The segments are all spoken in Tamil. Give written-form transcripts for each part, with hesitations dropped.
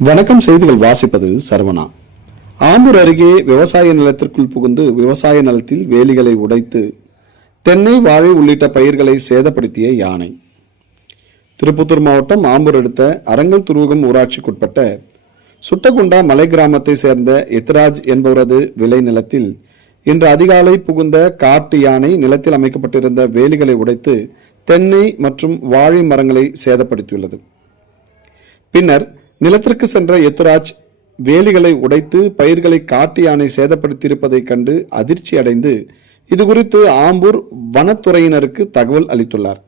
வணக்கம். செய்திகள் வாசிப்பது சரவணா. ஆம்பூர் அருகே விவசாய நிலத்திற்குள் புகுந்து விவசாய நிலத்தில் வேலிகளை உடைத்து தென்னை, வாழை உள்ளிட்ட பயிர்களை சேதப்படுத்திய யானை. திருப்பத்தூர் மாவட்டம் ஆம்பூர் அடுத்த அரங்கல் துருவகம் ஊராட்சிக்குட்பட்ட சுட்டகுண்டா மலை கிராமத்தை சேர்ந்த எத்ராஜ் என்பவரது விளை நிலத்தில் இன்று அதிகாலை புகுந்த காட்டு யானை நிலத்தில் அமைக்கப்பட்டிருந்த வேலிகளை உடைத்து தென்னை மற்றும் வாழை மரங்களை சேதப்படுத்தியுள்ளது. பின்னர் நிலத்திற்கு சென்ற எத்ராஜ் வேலிகளை உடைத்து பயிர்களை காட்டு யானை சேதப்படுத்தியிருப்பதைக் கண்டு அதிர்ச்சி அடைந்து இதுகுறித்து ஆம்பூர் வனத்துறையினருக்கு தகவல் அளித்துள்ளார்.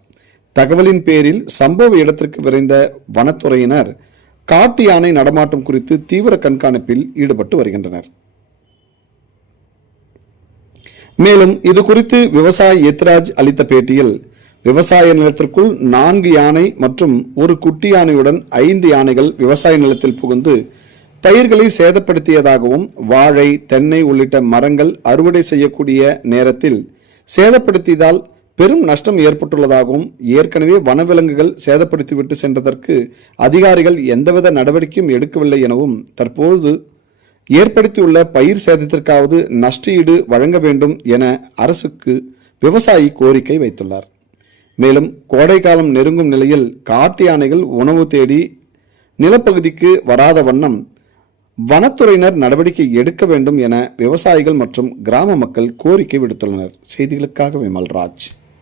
தகவலின் பேரில் சம்பவ இடத்திற்கு விரைந்த வனத்துறையினர் காட்டு யானை நடமாட்டம் குறித்து தீவிர கண்காணிப்பில் ஈடுபட்டு வருகின்றனர். மேலும் இது குறித்து விவசாயி எத்ராஜ் அளித்த பேட்டியில், விவசாய நிலத்திற்குள் 4 யானை மற்றும் ஒரு குட்டி யானையுடன் 5 யானைகள் விவசாய நிலத்தில் புகுந்து பயிர்களை சேதப்படுத்தியதாகவும், வாழை, தென்னை உள்ளிட்ட மரங்கள் அறுவடை செய்யக்கூடிய நேரத்தில் சேதப்படுத்தியதால் பெரும் நஷ்டம் ஏற்பட்டுள்ளதாகவும், ஏற்கனவே வனவிலங்குகள் சேதப்படுத்திவிட்டு சென்றதற்கு அதிகாரிகள் எந்தவித நடவடிக்கையும் எடுக்கவில்லை எனவும், தற்போது ஏற்படுத்தியுள்ள பயிர் சேதத்திற்காவது நஷ்டஈடு வழங்க வேண்டும் என அரசுக்கு விவசாயி கோரிக்கை வைத்துள்ளார். மேலும் கோடை காலம் நெருங்கும் நிலையில் காட்டு யானைகள் உணவு தேடி நிலப்பகுதிக்கு வராத வண்ணம் வனத்துறையினர் நடவடிக்கை எடுக்க வேண்டும் என விவசாயிகள் மற்றும் கிராம மக்கள் கோரிக்கை விடுத்துள்ளனர். செய்திகளுக்காக விமல்ராஜ்.